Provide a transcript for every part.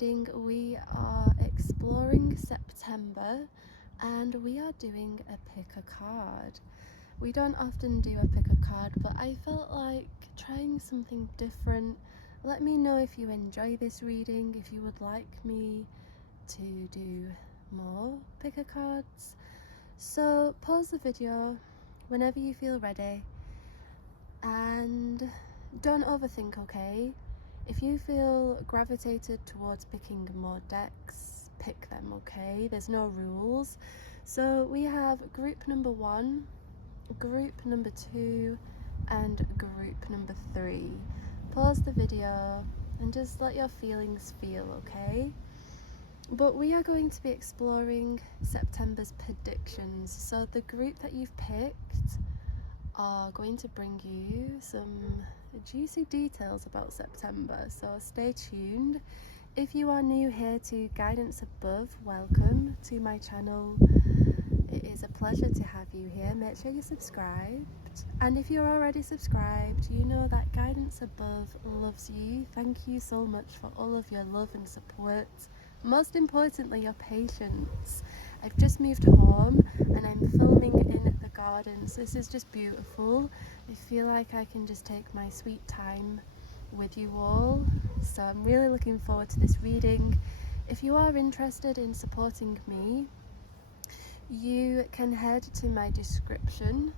reading, we are exploring September and we are doing a pick a card. We don't often do a pick a card, but I felt like trying something different. Let me know if you enjoy this reading, if you would like me to do more pick a cards. So pause the video whenever you feel ready and don't overthink, okay? If you feel gravitated towards picking more decks, pick them, okay? There's no rules. So we have group number 1, group number 2 and group number 3. Pause the video and just let your feelings feel, okay? But we are going to be exploring September's predictions. So the group that you've picked are going to bring you some juicy details about September, so stay tuned. If you are new here to Guidance Above, welcome to my channel. It is a pleasure to have you here. Make sure you're subscribed, and if you're already subscribed, you know that Guidance Above loves you. Thank you so much for all of your love and support, most importantly your patience. I've just moved home and I'm filming in the garden, so this is just beautiful. I feel like I can just take my sweet time with you all, so I'm really looking forward to this reading. If you are interested in supporting me, you can head to my description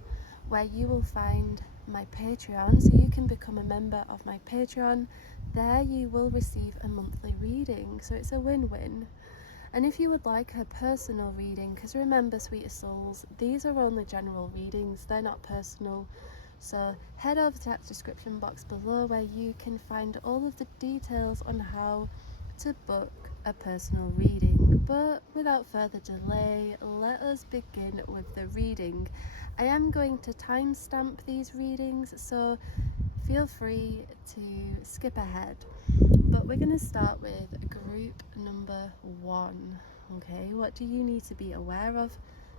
where you will find my Patreon, so you can become a member of my Patreon. There you will receive a monthly reading, so it's a win-win. And if you would like a personal reading, because remember, sweetest souls, these are only general readings, they're not personal. So head over to that description box below where you can find all of the details on how to book a personal reading. But without further delay, let us begin with the reading. I am going to timestamp these readings, so feel free to skip ahead. But we're going to start with group number 1. Okay, what do you need to be aware of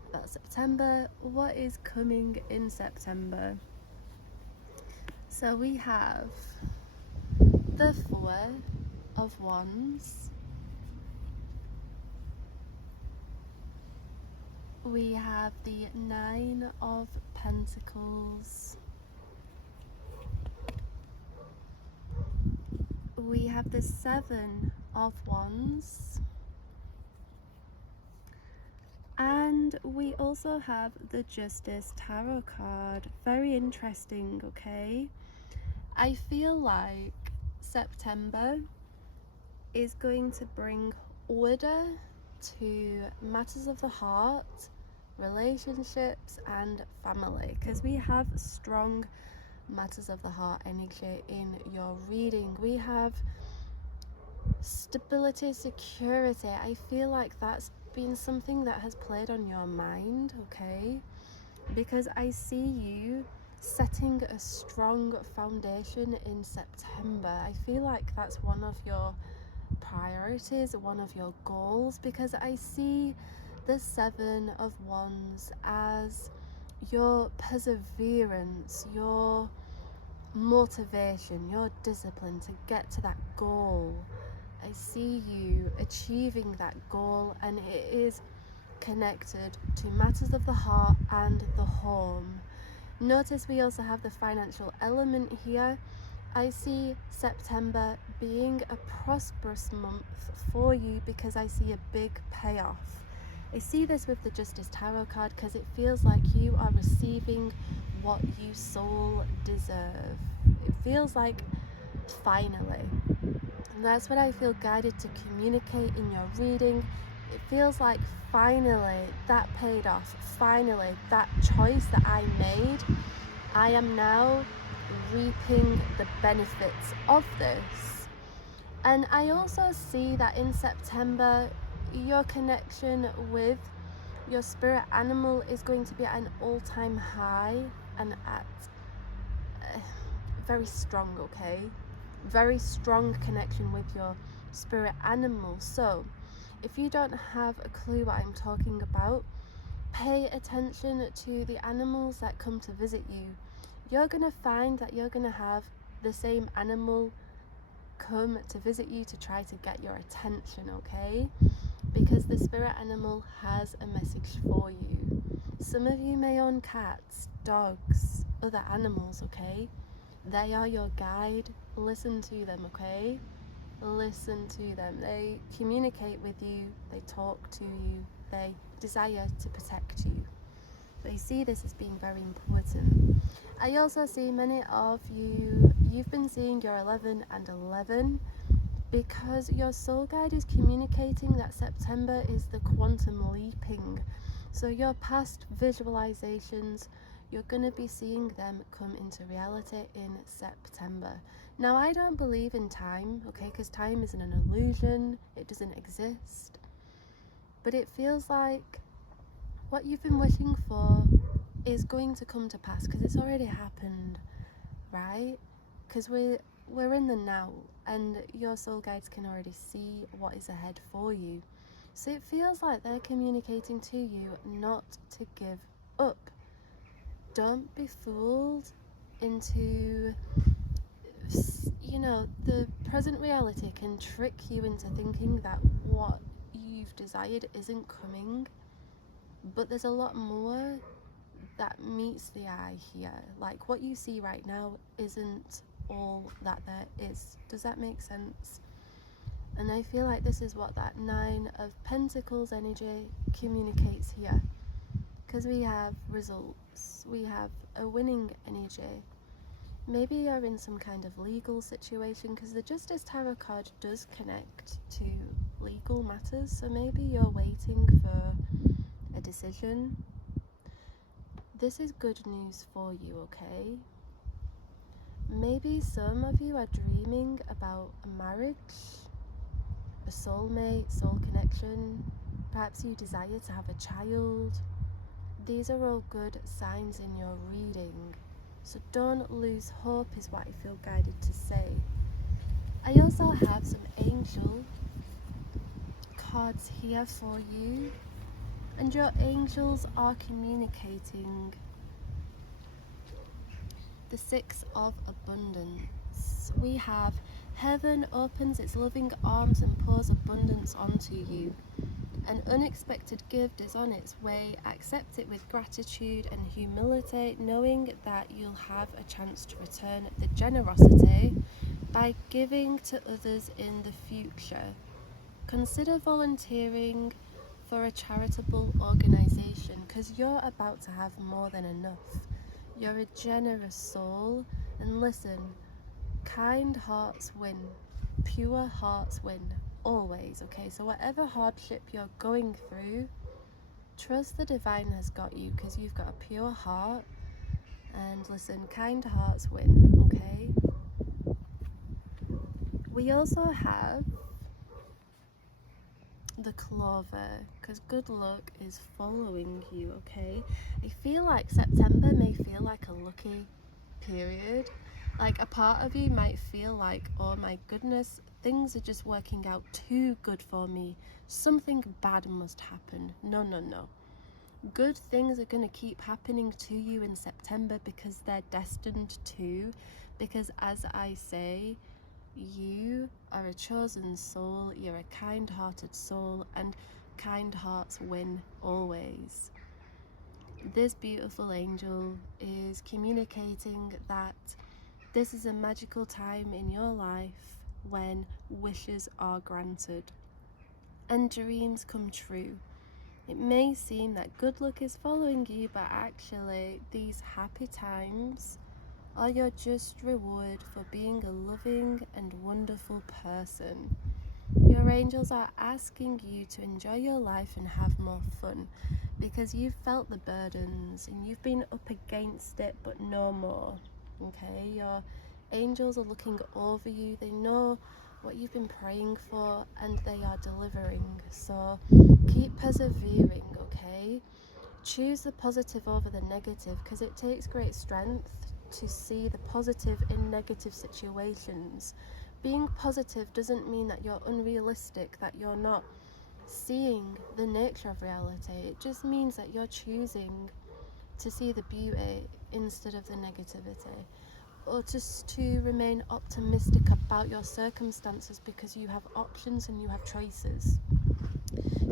about September? What is coming in September? So we have the 4 of Wands. We have the 9 of Pentacles. We have the 7 of Wands. And we also have the Justice Tarot card. Very interesting, okay? I feel like September is going to bring order to matters of the heart, relationships and family, because we have strong matters of the heart energy in your reading. We have stability, security. I feel like that's been something that has played on your mind, okay? Because I see you setting a strong foundation in September. I feel like that's one of your priorities, one of your goals, because I see the 7 of Wands as your perseverance, your motivation, your discipline to get to that goal. I see you achieving that goal, and it is connected to matters of the heart and the home. Notice we also have the financial element here. I see September being a prosperous month for you because I see a big payoff. I see this with the Justice Tarot card because it feels like you are receiving what you soul deserve. It feels like finally. And that's what I feel guided to communicate in your reading. It feels like finally that paid off. Finally, that choice that I made, I am now reaping the benefits of this. And I also see that in September, your connection with your spirit animal is going to be at an all-time high and at very strong, okay? Very strong connection with your spirit animal. So if you don't have a clue what I'm talking about, pay attention to the animals that come to visit you. You're gonna find that you're gonna have the same animal come to visit you to try to get your attention, okay? Because the spirit animal has a message for you. Some of you may own cats, dogs, other animals, okay? They are your guide. Listen to them, okay? Listen to them. They communicate with you, they talk to you, they desire to protect you. They see this as being very important. I also see many of you've been seeing your 11 and 11 because your soul guide is communicating that September is the quantum leaping. So your past visualizations, you're going to be seeing them come into reality in September. Now, I don't believe in time, okay, because time isn't an illusion, it doesn't exist. But it feels like what you've been wishing for is going to come to pass because it's already happened, right? Because we're in the now, and your soul guides can already see what is ahead for you. So it feels like they're communicating to you not to give up. Don't be fooled into, the present reality can trick you into thinking that what you've desired isn't coming, but there's a lot more that meets the eye here. Like, what you see right now isn't all that there is. Does that make sense? And I feel like this is what that 9 of Pentacles energy communicates here, because we have results, we have a winning energy. Maybe you're in some kind of legal situation, because the Justice Tarot card does connect to legal matters, so maybe you're waiting for a decision. This is good news for you, okay? Maybe some of you are dreaming about a marriage, a soulmate, soul connection. Perhaps you desire to have a child. These are all good signs in your reading. So don't lose hope is what I feel guided to say. I also have some angel cards here for you. And your angels are communicating the 6 of abundance. We have heaven opens its loving arms and pours abundance onto you. An unexpected gift is on its way. Accept it with gratitude and humility, knowing that you'll have a chance to return the generosity by giving to others in the future. Consider volunteering for a charitable organisation, because you're about to have more than enough. You're a generous soul, and listen, kind hearts win, pure hearts win, always, okay? So whatever hardship you're going through, trust the divine has got you, because you've got a pure heart, and listen, kind hearts win, okay? We also have the clover, because good luck is following you, okay? I feel like September may feel like a lucky period. Like, a part of you might feel like, oh my goodness, things are just working out too good for me, something bad must happen. No, good things are going to keep happening to you in September, because they're destined to. Because as I say, you are a chosen soul, you're a kind-hearted soul, and kind hearts win always. This beautiful angel is communicating that this is a magical time in your life when wishes are granted and dreams come true. It may seem that good luck is following you, but actually these happy times are your just reward for being a loving and wonderful person. Your angels are asking you to enjoy your life and have more fun, because you've felt the burdens and you've been up against it, but no more. Okay, your angels are looking over you. They know what you've been praying for, and they are delivering. So keep persevering, okay? Choose the positive over the negative, because it takes great strength to see the positive in negative situations. Being positive doesn't mean that you're unrealistic, that you're not seeing the nature of reality. It just means that you're choosing to see the beauty instead of the negativity. or just to remain optimistic about your circumstances, because you have options and you have choices.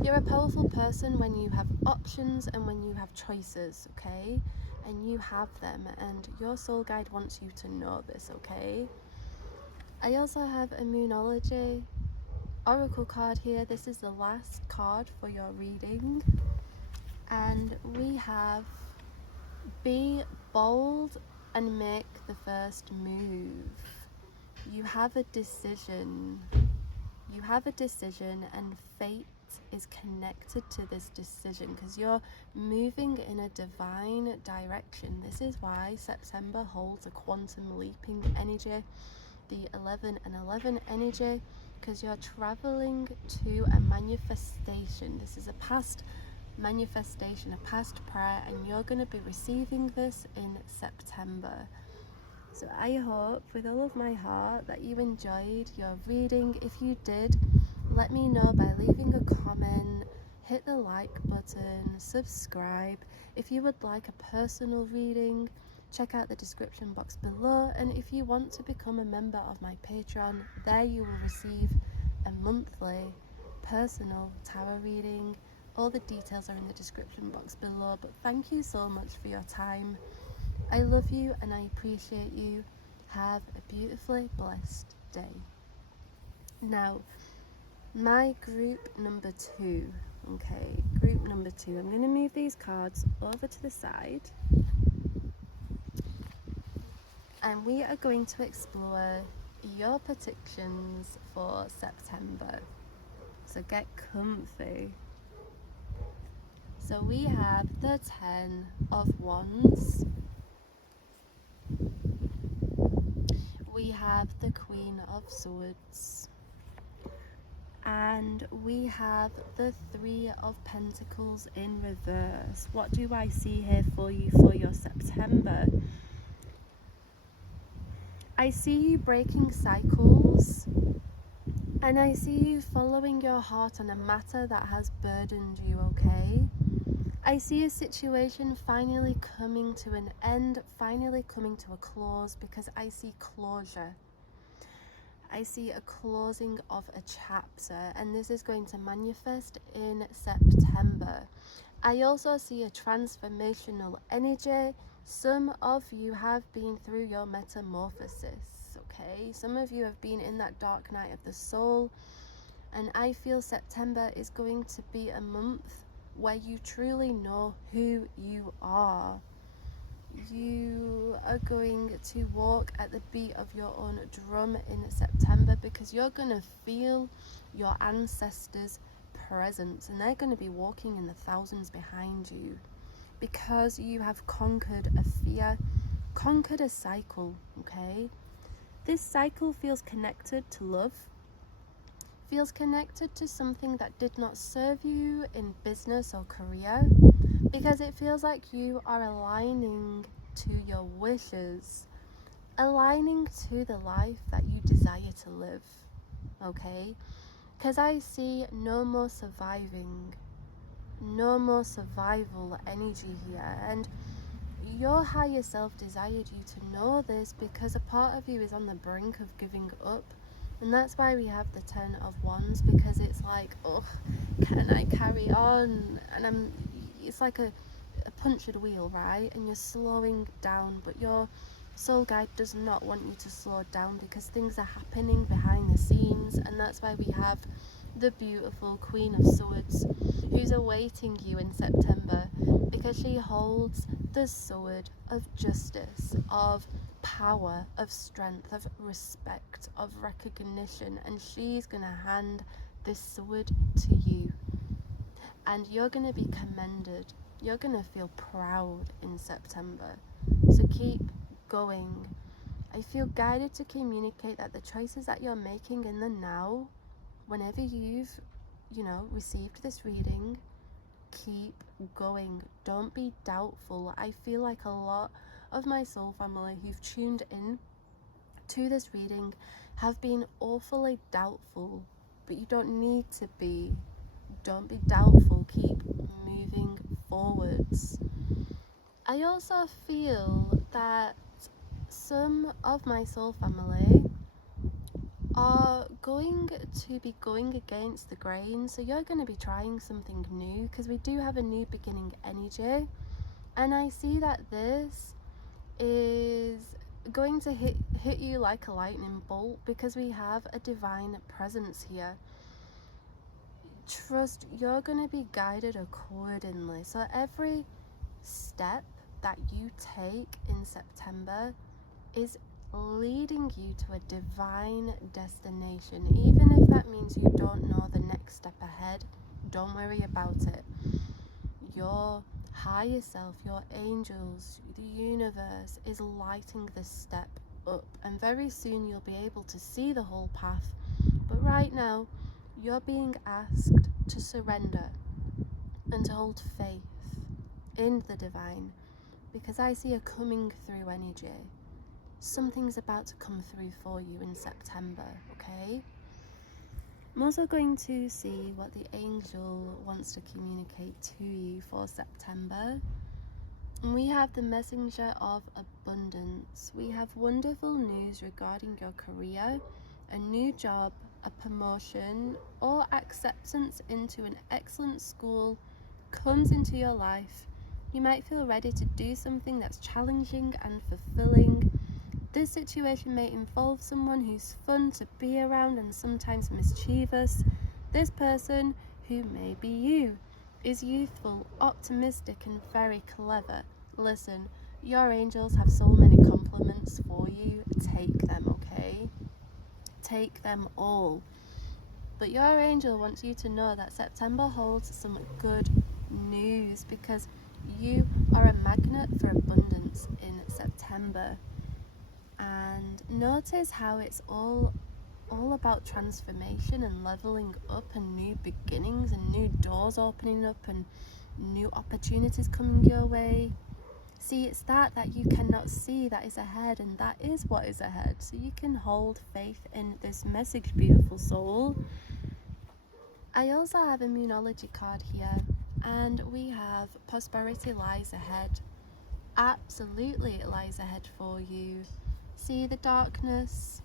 You're a powerful person when you have options and when you have choices, okay? And you have them, and your soul guide wants you to know this, okay? I also have a Moonology Oracle card here. This is the last card for your reading. And we have be bold and make the first move. You have a decision. You have a decision, and fate is connected to this decision because you're moving in a divine direction. This is why September holds a quantum leaping energy, the 11 and 11 energy, because you're traveling to a manifestation. This is a past manifestation, a past prayer, and you're going to be receiving this in September. So I hope with all of my heart that you enjoyed your reading. If you did, let me know by leaving a comment, hit the like button, subscribe. If you would like a personal reading, check out the description box below. And if you want to become a member of my Patreon, there you will receive a monthly personal tarot reading. All the details are in the description box below. But thank you so much for your time. I love you and I appreciate you. Have a beautifully blessed day. Now, my group number 2. Okay, group number 2. I'm going to move these cards over to the side. And we are going to explore your predictions for September. So get comfy. So we have the 10 of Wands. We have the Queen of Swords. And we have the 3 of Pentacles in reverse. What do I see here for you for your September? I see you breaking cycles, and I see you following your heart on a matter that has burdened you, okay? I see a situation finally coming to an end, finally coming to a close, because I see closure. I see a closing of a chapter, and this is going to manifest in September. I also see a transformational energy. Some of you have been through your metamorphosis, okay? Some of you have been in that dark night of the soul, and I feel September is going to be a month where you truly know who you are. You are going to walk at the beat of your own drum in September, because you're going to feel your ancestors' presence, and they're going to be walking in the thousands behind you, because you have conquered a fear, conquered a cycle, okay? This cycle feels connected to love, feels connected to something that did not serve you in business or career, because it feels like you are aligning to your wishes, aligning to the life that you desire to live, okay? Because I see no more surviving, no more survival energy here, and your higher self desired you to know this, because a part of you is on the brink of giving up. And that's why we have the 10 of Wands, because it's like, oh, can I carry on? And it's like a punctured wheel, right? And you're slowing down, but your soul guide does not want you to slow down, because things are happening behind the scenes. And that's why we have the beautiful Queen of Swords, who's awaiting you in September, because she holds the sword of justice, of power, of strength, of respect, of recognition, and she's gonna hand this sword to you, and you're gonna be commended. You're gonna feel proud in September. So keep going. I feel guided to communicate that the choices that you're making in the now, whenever you've received this reading, keep going. Don't be doubtful. I feel like a lot of my soul family who've tuned in to this reading have been awfully doubtful, but you don't need to be. Don't be doubtful. Keep moving forwards. I also feel that some of my soul family are going to be going against the grain, so you're going to be trying something new, because we do have a new beginning energy, and I see that this is going to hit you like a lightning bolt, because we have a divine presence here. Trust, you're going to be guided accordingly. So every step that you take in September is leading you to a divine destination. Even if that means you don't know the next step ahead, don't worry about it. Your higher self, your angels, the universe is lighting this step up, and very soon you'll be able to see the whole path. But right now, you're being asked to surrender and to hold faith in the divine, because I see a coming through energy. Something's about to come through for you in September, okay? I'm also going to see what the angel wants to communicate to you for September. And we have the messenger of abundance. We have wonderful news regarding your career, a new job, a promotion, or acceptance into an excellent school comes into your life. You might feel ready to do something that's challenging and fulfilling. This situation may involve someone who's fun to be around and sometimes mischievous. This person, who may be you, is youthful, optimistic, and very clever. Listen, your angels have so many compliments for you. Take them, okay? Take them all. But your angel wants you to know that September holds some good news, because you are a magnet for abundance in September. And notice how it's all about transformation and leveling up and new beginnings and new doors opening up and new opportunities coming your way. See, it's that you cannot see that is ahead, and that is what is ahead. So you can hold faith in this message, beautiful soul. I also have a Moonology card here, and we have prosperity lies ahead. Absolutely, it lies ahead for you. See the darkness?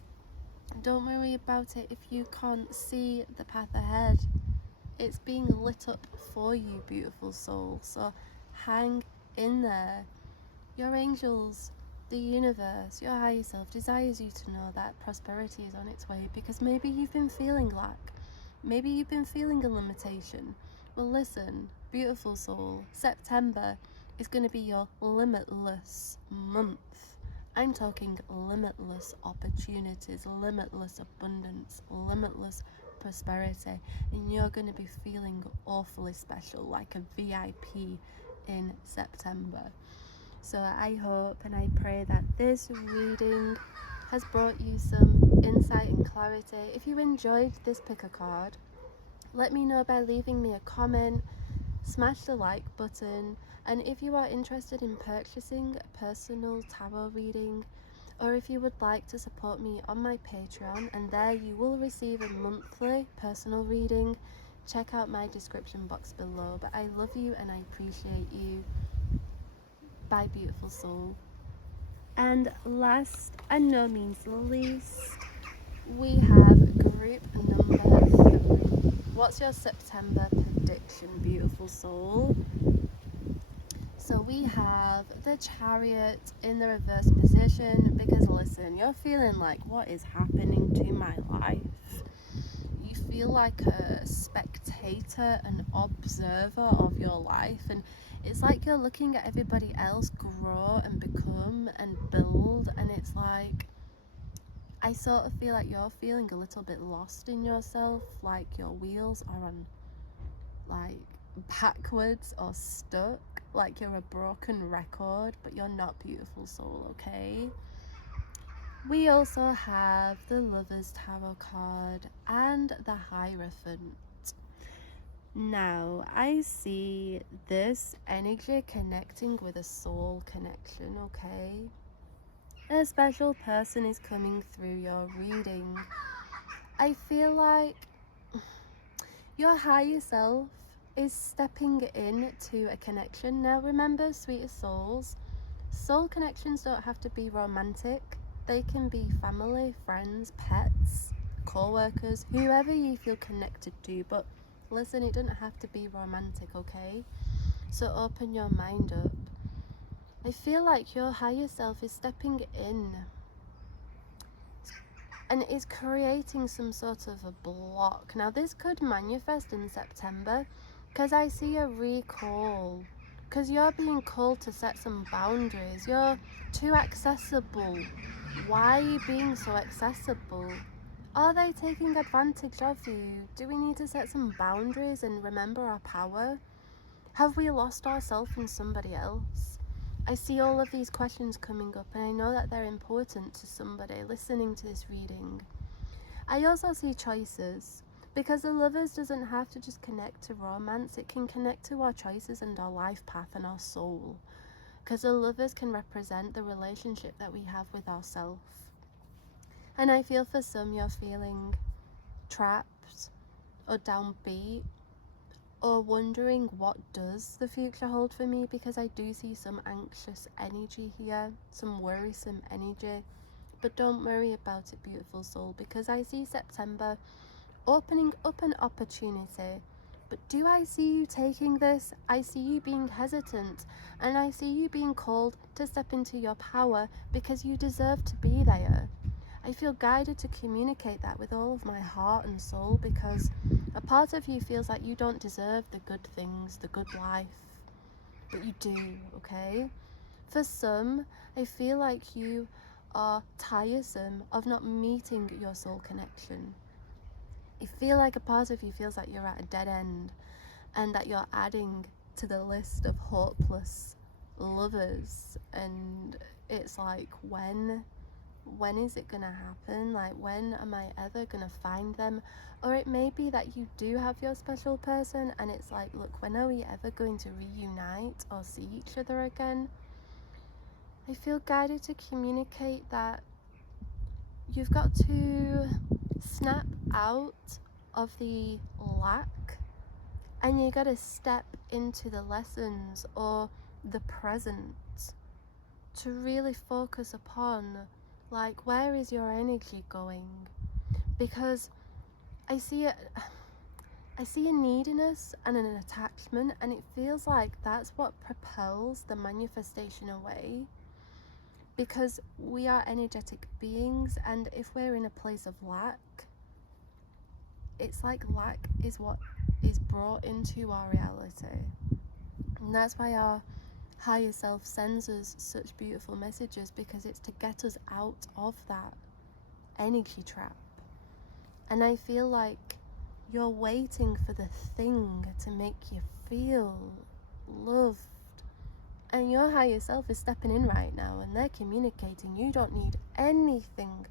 Don't worry about it if you can't see the path ahead. It's being lit up for you, beautiful soul. So hang in there. Your angels, the universe, your higher self desires you to know that prosperity is on its way, because maybe you've been feeling lack. Maybe you've been feeling a limitation. Well, listen, beautiful soul, September is going to be your limitless month. I'm talking limitless opportunities, limitless abundance, limitless prosperity, and you're going to be feeling awfully special, like a VIP in September. So I hope and I pray that this reading has brought you some insight and clarity. If you enjoyed this pick a card, let me know by leaving me a comment, smash the like button, and if you are interested in purchasing a personal tarot reading, or if you would like to support me on my Patreon, and there you will receive a monthly personal reading, check out my description box below. But I love you and I appreciate you. Bye, beautiful soul. And last and no means least, we have group number 3. What's your September prediction, beautiful soul? So we have the Chariot in the reverse position, because listen, you're feeling like, what is happening to my life? You feel like a spectator, an observer of your life, and it's like you're looking at everybody else grow and become and build, and it's like, I sort of feel like you're feeling a little bit lost in yourself, like your wheels are on like backwards or stuck, like you're a broken record, but you're not, beautiful soul, okay? We also have the Lover's Tarot card and the Hierophant. Now, I see this energy connecting with a soul connection, okay? A special person is coming through your reading. I feel like your higher self is stepping in to a connection. Now remember, sweetest souls, Soul connections don't have to be romantic. They can be family, friends, pets, co-workers, whoever you feel connected to. But listen, it doesn't have to be romantic, okay? So open your mind up. I feel like your higher self is stepping in and is creating some sort of a block. Now this could manifest in September, because I see a recall, because you're being called to set some boundaries. You're too accessible. Why are you being so accessible? Are they taking advantage of you? Do we need to set some boundaries and remember our power? Have we lost ourselves in somebody else? I see all of these questions coming up, and I know that they're important to somebody listening to this reading. I also see choices, because the lovers doesn't have to just connect to romance. It can connect to our choices and our life path and our soul, because the lovers can represent the relationship that we have with ourselves. And I feel for some you're feeling trapped or downbeat, or wondering what does the future hold for me, because I do see some anxious energy here, some worrisome energy. But don't worry about it, beautiful soul, because I see September opening up an opportunity. But do I see you taking this? I see you being hesitant, and I see you being called to step into your power, because you deserve to be there. I feel guided to communicate that with all of my heart and soul, because a part of you feels like you don't deserve the good things, the good life, but you do, okay? For some, I feel like you are tiresome of not meeting your soul connection. I feel like a part of you feels like you're at a dead end, and that you're adding to the list of hopeless lovers, and it's like, when is it gonna happen? Like, when am I ever gonna find them? Or it may be that you do have your special person, and it's like, look, when are we ever going to reunite or see each other again? I feel guided to communicate that you've got to snap out of the lack, and you got to step into the lessons or the present, to really focus upon, like, where is your energy going? Because I see a neediness and an attachment, and it feels like that's what propels the manifestation away, because we are energetic beings, and if we're in a place of lack, it's like lack is what is brought into our reality. And that's why our higher self sends us such beautiful messages, because it's to get us out of that energy trap. And I feel like you're waiting for the thing to make you feel loved, and your higher self is stepping in right now, and they're communicating you don't need anything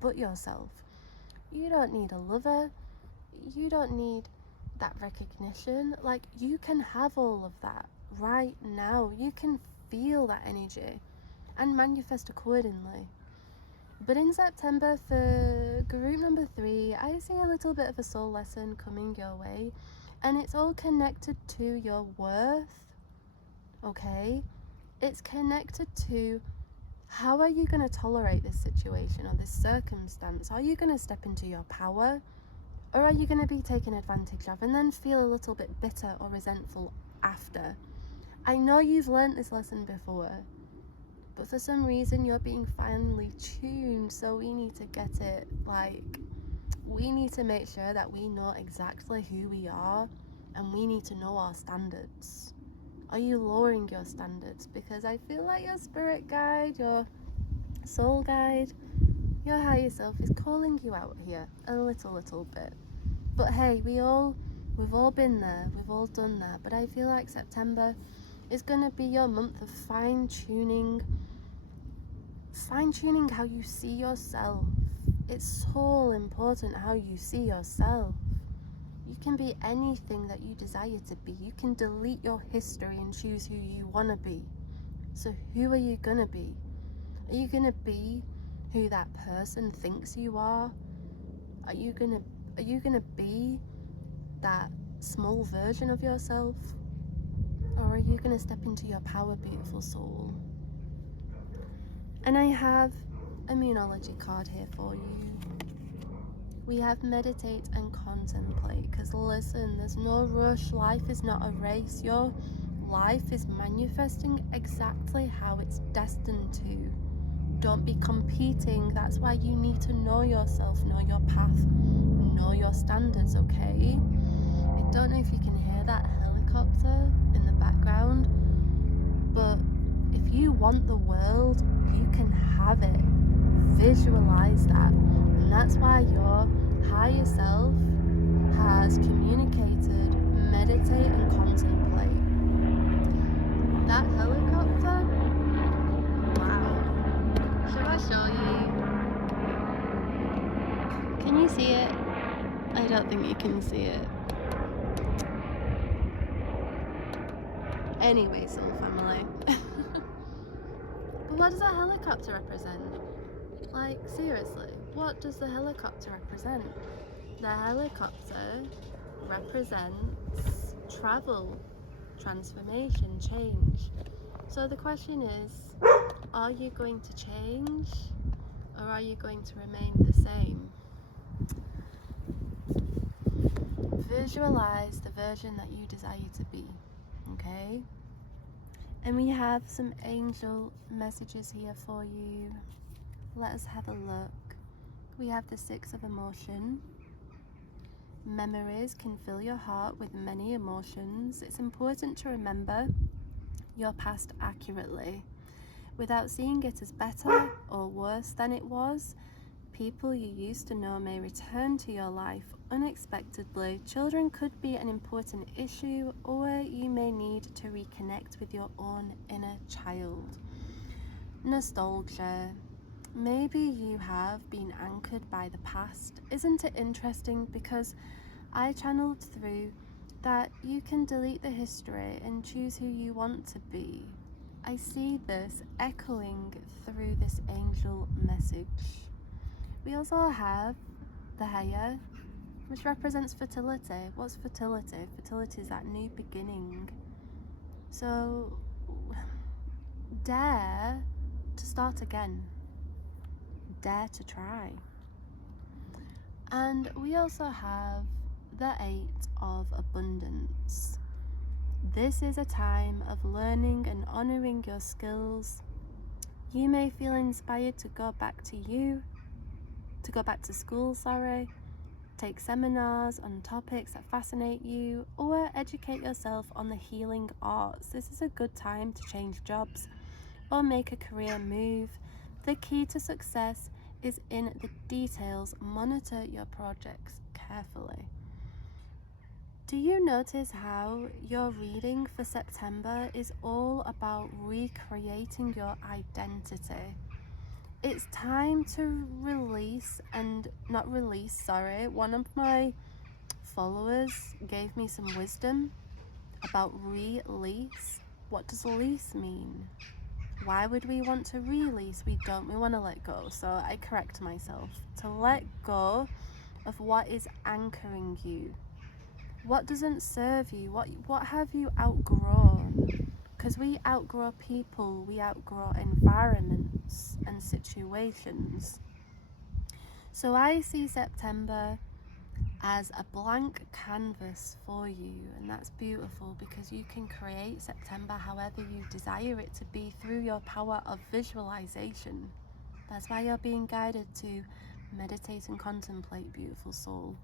but yourself. You don't need a lover, you don't need that recognition. Like, you can have all of that right now. You can feel that energy and manifest accordingly. But in September, for group number 3, I see a little bit of a soul lesson coming your way, and it's all connected to your worth, okay? It's connected to, how are you going to tolerate this situation or this circumstance? Are you going to step into your power, or are you going to be taken advantage of and then feel a little bit bitter or resentful after? I know you've learned this lesson before, but for some reason you're being finely tuned, so we need to get it. Like, we need to make sure that we know exactly who we are, and we need to know our standards. Are you lowering your standards? Because I feel like your spirit guide, your soul guide, your higher self is calling you out here a little bit. But hey, we've all been there, we've all done that. But I feel like September is going to be your month of fine-tuning how you see yourself. It's so important how you see yourself. You can be anything that you desire to be. You can delete your history and choose who you want to be. So who are you going to be? Are you going to be who that person thinks you are? Are you going to be that small version of yourself? Or are you going to step into your power, beautiful soul? And I have a Moonology card here for you. We have meditate and contemplate, because listen, there's no rush. Life is not a race. Your life is manifesting exactly how it's destined to. Don't be competing. That's why you need to know yourself, know your path, know your standards, okay? I don't know if you can hear that helicopter in the background, but if you want the world, you can have it. Visualize that. And that's why your higher self has communicated, meditate and contemplate. That helicopter, wow. Should I show you? Can you see it? I don't think you can see it. Anyway, soul family. But what does a helicopter represent? Like, seriously, what does the helicopter represent? The helicopter represents travel, transformation, change. So the question is, are you going to change or are you going to remain the same? Visualize the version that you desire to be, okay? And we have some angel messages here for you. Let us have a look. We have the 6 of emotion. Memories can fill your heart with many emotions. It's important to remember your past accurately without seeing it as better or worse than it was. People you used to know may return to your life unexpectedly. Children could be an important issue, or you may need to reconnect with your own inner child. Nostalgia. Maybe you have been anchored by the past. Isn't it interesting? Because I channeled through that you can delete the history and choose who you want to be. I see this echoing through this angel message. We also have the Haya, which represents fertility. What's fertility? Fertility is that new beginning. So dare to start again. Dare to try. And we also have the 8 of abundance. This is a time of learning and honoring your skills. You may feel inspired to go back to school, take seminars on topics that fascinate you, or educate yourself on the healing arts. This is a good time to change jobs or make a career move. The key to success is in the details. Monitor your projects carefully. Do you notice how your reading for September is all about recreating your identity? It's time to one of my followers gave me some wisdom about release. What does lease mean? Why would we want to release? We want to let go. So I correct myself. To let go of what is anchoring you. What doesn't serve you? What have you outgrown? Because we outgrow people, we outgrow environments and situations. So I see September as a blank canvas for you, and that's beautiful because you can create September however you desire it to be through your power of visualization. That's why you're being guided to meditate and contemplate, beautiful soul.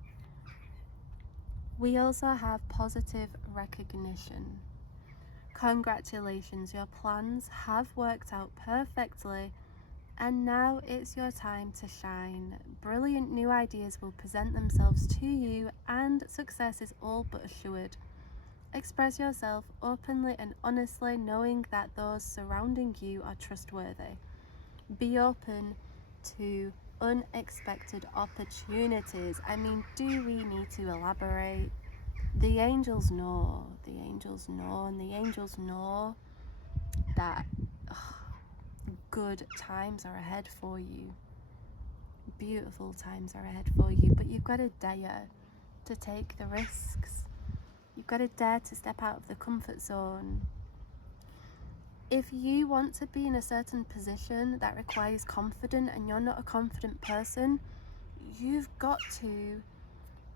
We also have positive recognition. Congratulations, your plans have worked out perfectly, and now it's your time to shine. Brilliant new ideas will present themselves to you, and success is all but assured. Express yourself openly and honestly, knowing that those surrounding you are trustworthy. Be open to unexpected opportunities. I mean, do we need to elaborate? The angels know, and the angels know that good times are ahead for you. Beautiful times are ahead for you, but you've got to dare to take the risks. You've got to dare to step out of the comfort zone. If you want to be in a certain position that requires confidence and you're not a confident person, you've got to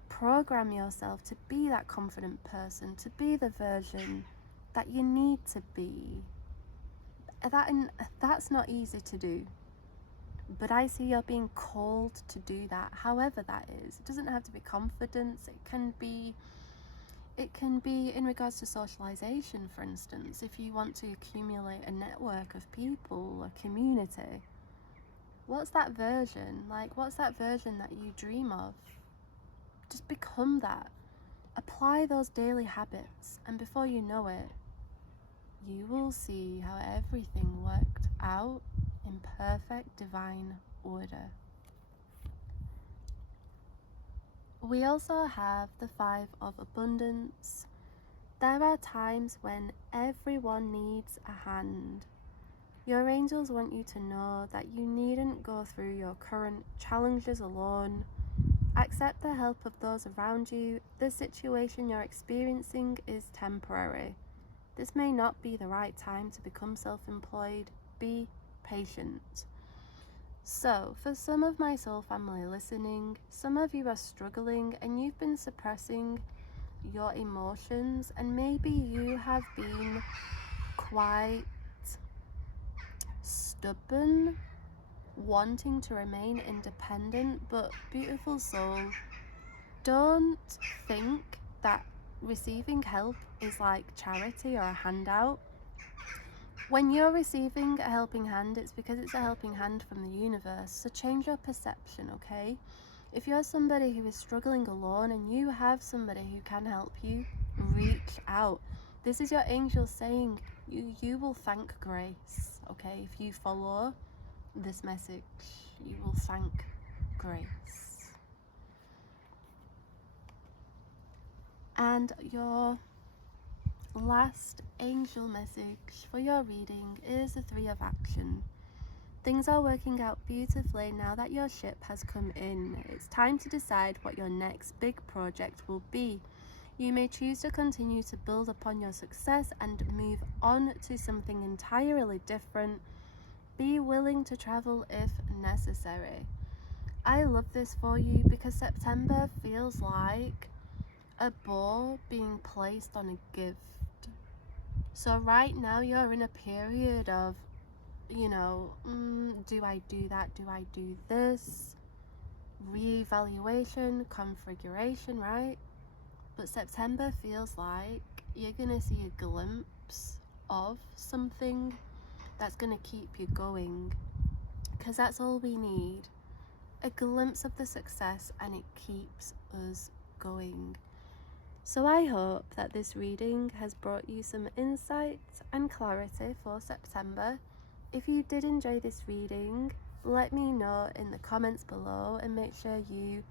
program yourself to be that confident person, to be the version that you need to be. That's not easy to do, but I see you're being called to do that, however that is. It doesn't have to be confidence. It can be in regards to socialization, for instance. If you want to accumulate a network of people, a community, what's that version? Like, what's that version that you dream of? Just become that. Apply those daily habits, and before you know it, you will see how everything worked out in perfect divine order. We also have the 5 of abundance. There are times when everyone needs a hand. Your angels want you to know that you needn't go through your current challenges alone. Accept the help of those around you. The situation you're experiencing is temporary. This may not be the right time to become self-employed. Be patient. So, for some of my soul family listening, some of you are struggling and you've been suppressing your emotions, and maybe you have been quite stubborn, wanting to remain independent. But beautiful soul, don't think that receiving help is like charity or a handout. When you're receiving a helping hand, it's because it's a helping hand from the universe. So change your perception, okay? If you're somebody who is struggling alone and you have somebody who can help you, reach out. This is your angel saying you will thank grace, okay? If you follow this message, you will thank grace. And your last angel message for your reading is the 3 of action. Things are working out beautifully now that your ship has come in. It's time to decide what your next big project will be. You may choose to continue to build upon your success and move on to something entirely different. Be willing to travel if necessary. I love this for you because September feels like a bow being placed on a gift. So right now you're in a period of, do I do that? Do I do this? Reevaluation, configuration, right? But September feels like you're gonna see a glimpse of something that's gonna keep you going, because that's all we need, a glimpse of the success, and it keeps us going. So I hope that this reading has brought you some insight and clarity for September. If you did enjoy this reading, let me know in the comments below, and make sure you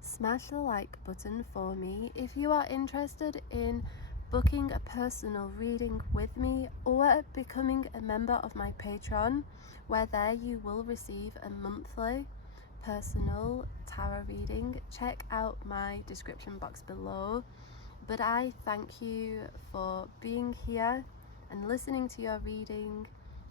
smash the like button for me. If you are interested in booking a personal reading with me or becoming a member of my Patreon, where there you will receive a monthly personal tarot reading, check out my description box below. But I thank you for being here and listening to your reading.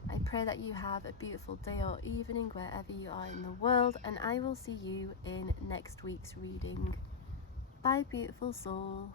I pray that you have a beautiful day or evening wherever you are in the world, and I will see you in next week's reading. Bye, beautiful soul.